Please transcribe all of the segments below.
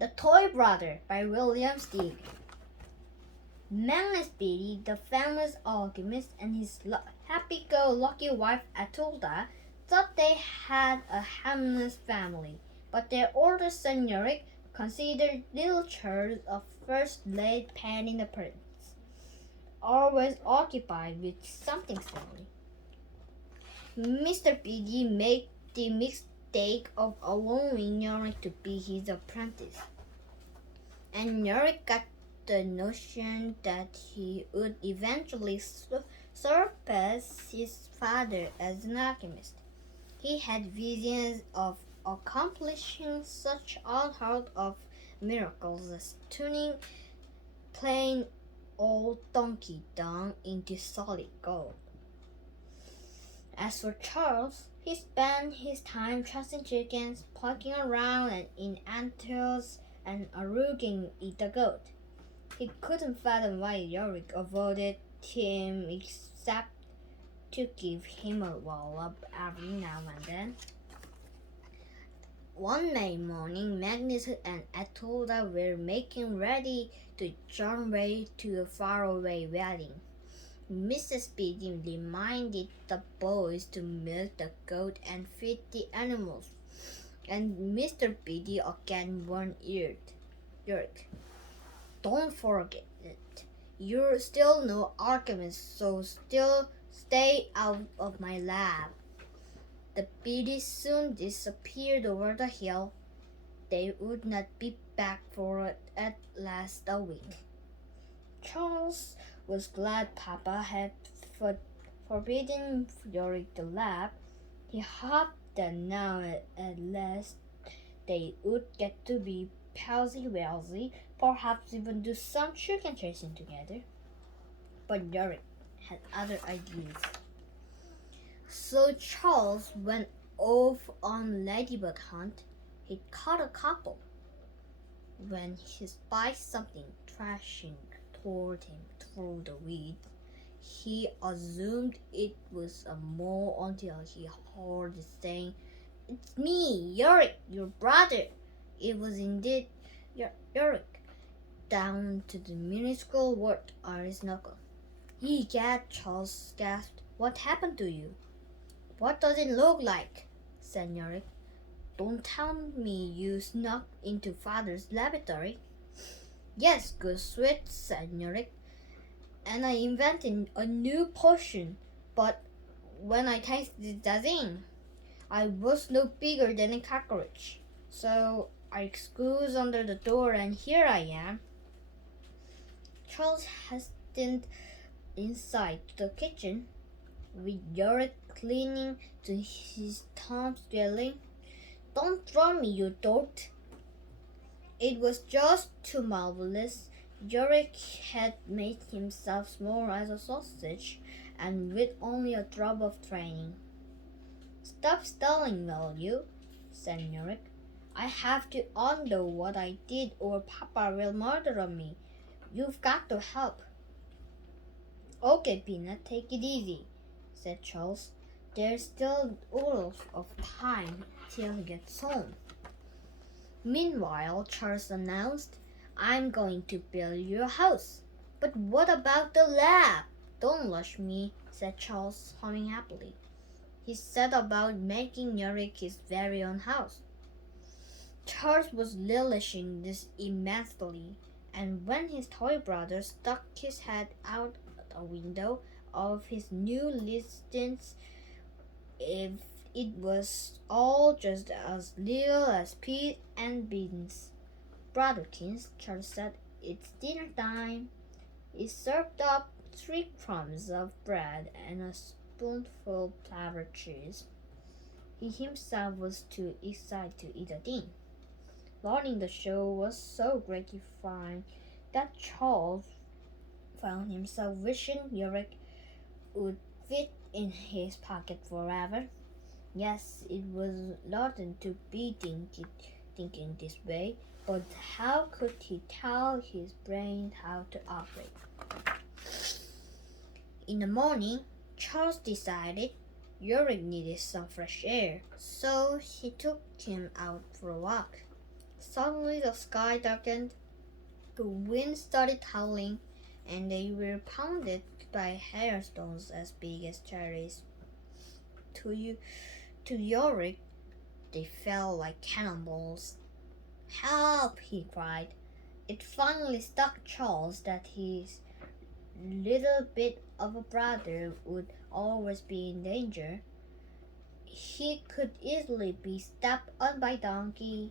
The Toy Brother by William Steig. Magnus Beatty, the famous alchemist, and his happy-go-lucky wife Atulda thought they had a harmless family, but their older son Yorick considered little Charles a first-rate pen in the prince, always occupied with something silly. Mr. Beatty made the mistake of allowing Yorick to be his apprentice, and Yorick got the notion that he would eventually surpass his father as an alchemist. He had visions of accomplishing such unheard of miracles as turning plain old donkey dung into solid gold. As for Charles, he spent his time chasing chickens, poking around and in anthills and arroging the goat. He couldn't fathom why Yorick avoided him except to give him a wallop every now and then. One May morning, Magnus and Atulda were making ready to journey to a faraway wedding. Mrs. Beatty reminded the boys to milk the goat and feed the animals, and Mr. Beatty again warned Yorick, "Don't forget it. You're still no alchemist, so still stay out of my lab." The Beatties soon disappeared over the hill. They would not be back for at least a week. Charles was glad Papa had forbidden Yorick the lab. He hoped that now at last they would get to be palsy-walsy, perhaps even do some chicken chasing together. But Yorick had other ideas. So Charles went off on ladybug hunt. He caught a couple. When he spied something thrashing toward him through the weeds, he assumed it was a mole until he heard it saying, "It's me, Yorick, your brother." It was indeed Yorick, down to the minuscule wart on his knuckle. "Egad," Charles gasped. "What happened to you?" "What does it look like?" said Yorick. "Don't tell me you snuck into Father's laboratory." "Yes, good sweet," said Yorick, "and I invented a new potion, but when I tasted the thing, I was no bigger than a cockroach. So I squeezed under the door and here I am." Charles hastened inside the kitchen, with Yorick clinging to his thumbs, yelling, "Don't throw me, you dolt!" It was just too marvelous. Yorick had made himself small as a sausage, and with only a drop of training. "Stop stalling, will you?" said Yorick. "I have to undo what I did, or Papa will murder me. You've got to help." "Okay, Peanut, take it easy," said Charles. "There's still oodles of time till he gets home." Meanwhile, Charles announced, "I'm going to build you a house." "But what about the lab?" "Don't rush me," said Charles, humming happily. He set about making Yorick his very own house. Charles was relishing this immensely, and when his toy brother stuck his head out the window of his new residence, it was all just as little as peas and beans. "Brotherkins," Charles said, "it's dinner time." He served up 3 crumbs of bread and a spoonful of flavored cheese. He himself was too excited to eat a thing. Learning the show was so gratifying that Charles found himself wishing Yorick would fit in his pocket forever. Yes, it was rotten to be thinking this way, but how could he tell his brain how to operate? In the morning, Charles decided Yorick needed some fresh air, so he took him out for a walk. Suddenly the sky darkened, the wind started howling, and they were pounded by hailstones as big as cherries. To Yorick, they fell like cannonballs. Help! He cried. It finally struck Charles that his little bit of a brother would always be in danger. He could easily be stepped on by donkey,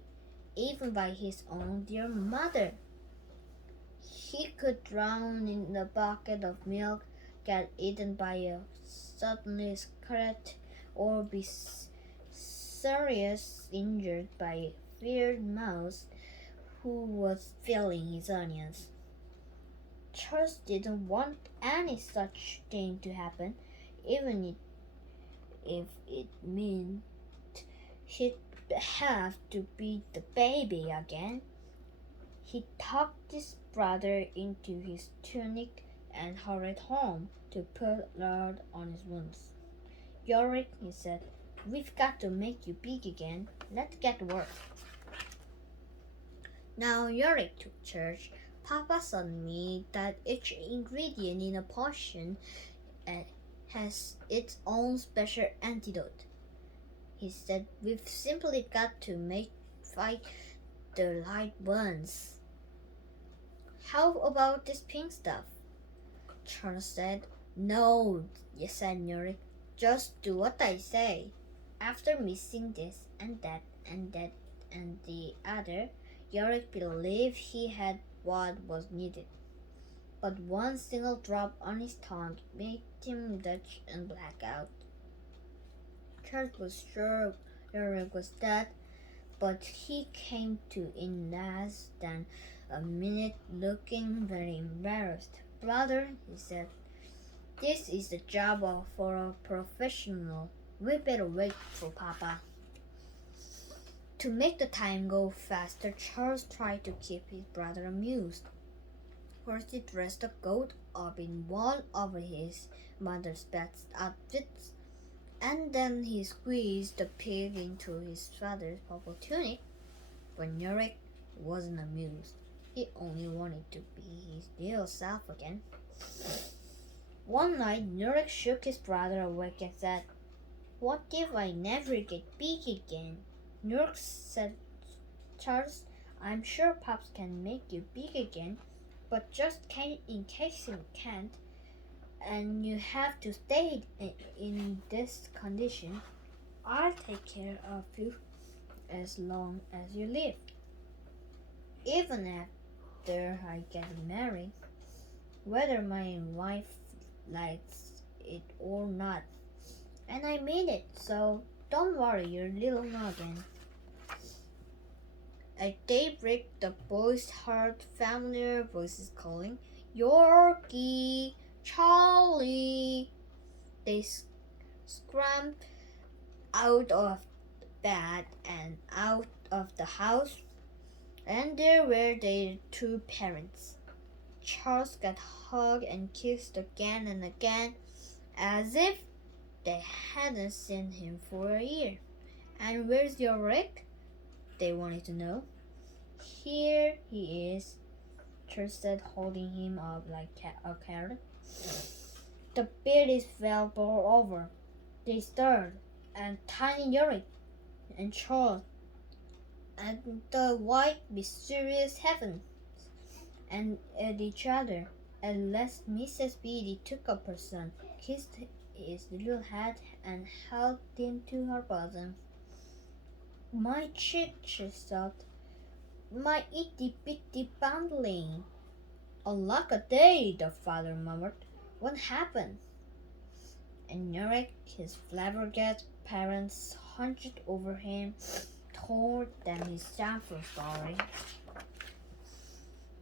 even by his own dear mother. He could drown in a bucket of milk, get eaten by a suddenly cat, or be seriously injured by a feared mouse who was filling his onions. Charles didn't want any such thing to happen, even if it meant he'd have to beat the baby again. He tucked his brother into his tunic and hurried home to put lard on his wounds. Yorick, he said, we've got to make you big again. Let's get to work. Now Yorick to church. Papa told me that each ingredient in a potion has its own special antidote. He said, we've simply got to fight the light ones. How about this pink stuff? Charles said. No, said Yorick. Just do what I say. After missing this and that and that and the other, Yorick believed he had what was needed. But one single drop on his tongue made him Dutch and black out. Charles was sure Yorick was dead, but he came to in less than a minute, looking very embarrassed. Brother, he said, this is the job for a professional. We better wait for Papa. To make the time go faster, Charles tried to keep his brother amused. First he dressed a goat up in one of his mother's best outfits, and then he squeezed the pig into his father's purple tunic. But Yorick wasn't amused. He only wanted to be his real self again. One night, Yorick shook his brother awake and said, what if I never get big again? Yorick said, Charles, I'm sure Pops can make you big again, but just in case you can't, and you have to stay in this condition, I'll take care of you as long as you live. Even after I get married, whether my wife likes it or not. And I mean it, so don't worry your little noggin. At daybreak, the boys heard familiar voices calling, Yorkie, Charlie. They scrambled out of bed and out of the house, and there were their two parents. Charles got hugged and kissed again and again, as if they hadn't seen him for a year. And where's Yorick? They wanted to know. Here he is, Charles said, holding him up like a carrot. The babies fell over. They stirred, and tiny Yorick and Charles and the white mysterious heavens and at each other. At last Mrs. Beatty took up her son, kissed his little head, and held him to her bosom. My cheek, she sobbed. My itty-bitty bundling. Alack a day, the father murmured. What happened? And Yorick, his flabbergasted parents hunched over him, told them his shameful story.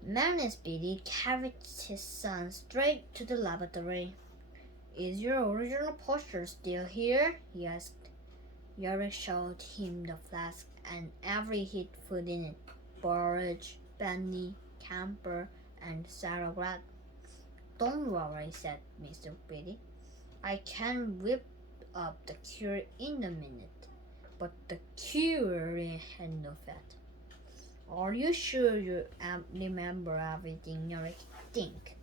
Magnus Beatty carried his son straight to the laboratory. Is your original posture still here? He asked. Yorick showed him the flask and every hid food in it. Borage, penny, camphor, and sauerkraut. Don't worry, said Mr. Beatty. I can whip up the cure in a minute. But the cure had no fat. Are you sure you remember everything, Yorick? Think.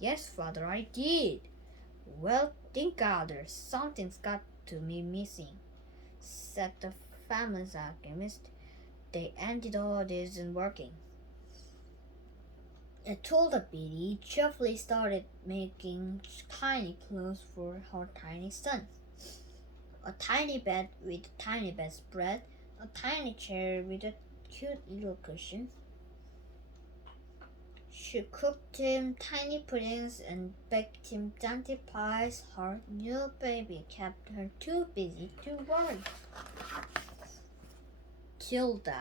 Yes, father, I did. Well, think harder. Something's got to be missing, said the famous alchemist. The antidote isn't working. I told the bee cheerfully started making tiny clothes for her tiny son. A tiny bed with a tiny bedspread, a tiny chair with a cute little cushion. She cooked him tiny puddings and baked him dainty pies. Her new baby kept her too busy to worry. Tilda,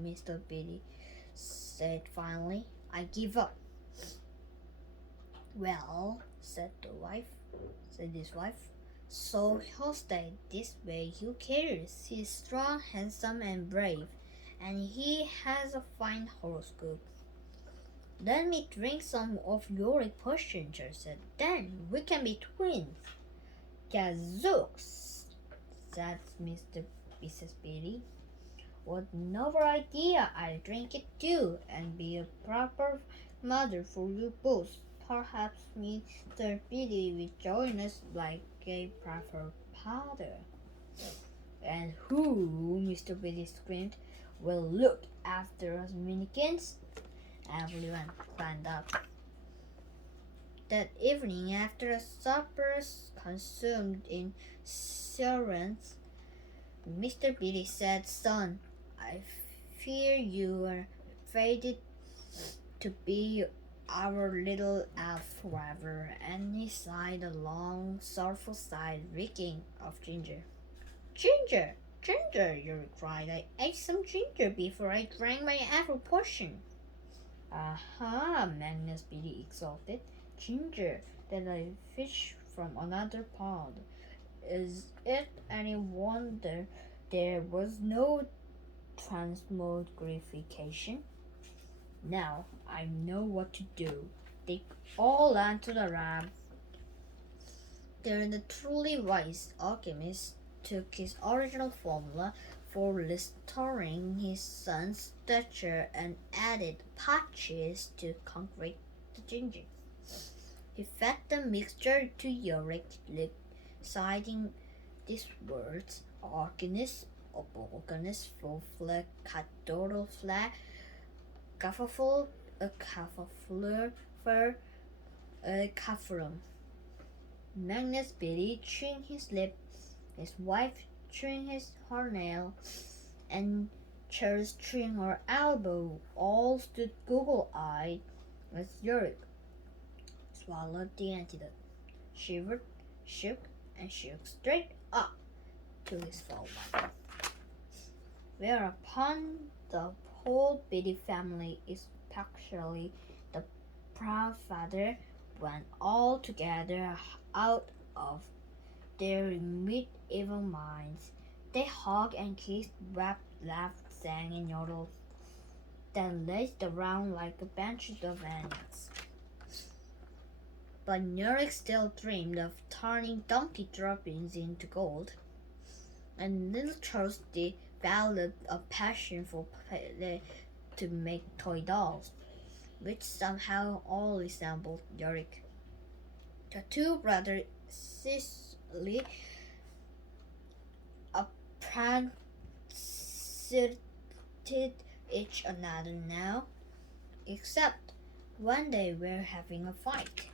Mr. Biddy said finally, I give up. Well, said his wife, so he'll stay this way. Who cares? He's strong, handsome, and brave, and he has a fine horoscope. Let me drink some of your potion, she said. Then we can be twins. Gazooks, said Mrs. Biddy. What another idea! I'll drink it too, and be a proper mother for you both. Perhaps Mr. Biddy will join us like a proper father. And who, Mr. Biddy screamed, will look after us minikins? Everyone climbed up. That evening, after a supper consumed in silence, Mr. Biddy said, Son, I fear you are fated to be our little elf forever. And he sighed a long, sorrowful sigh, reeking of ginger. Ginger! Ginger! You cried. I ate some ginger before I drank my apple potion. Aha! Magnus Biddy exulted. Ginger that I fished from another pond. Is it any wonder there was no transmogrification? Now I know what to do. They all ran to the lab. There the truly wise alchemist took his original formula for restoring his son's stature and added patches to concrete the ginger. He fed the mixture to Yorick, citing these words: organis, organis, fofle, cadorol flag, gaffaful, a caffafleur, a cafferum. Magnus Biddy chewing his lip, his wife chewing her nail, and Cher's chewing her elbow, all stood goggle-eyed as Yorick swallowed the antidote, shivered, shook, and shook straight up to his forehead. Whereupon the whole Biddy family, especially the proud father, went all together out of their medieval minds. They hugged and kissed, wept, laughed, sang, and yodeled, then laced around like a bunch of ants. But Yorick still dreamed of turning donkey droppings into gold, and little Charles developed a passion for to make toy dolls, which somehow all resembled Yorick. The two brothers Cecily apprenticed each another now, except when they were having a fight.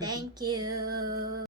Thank you.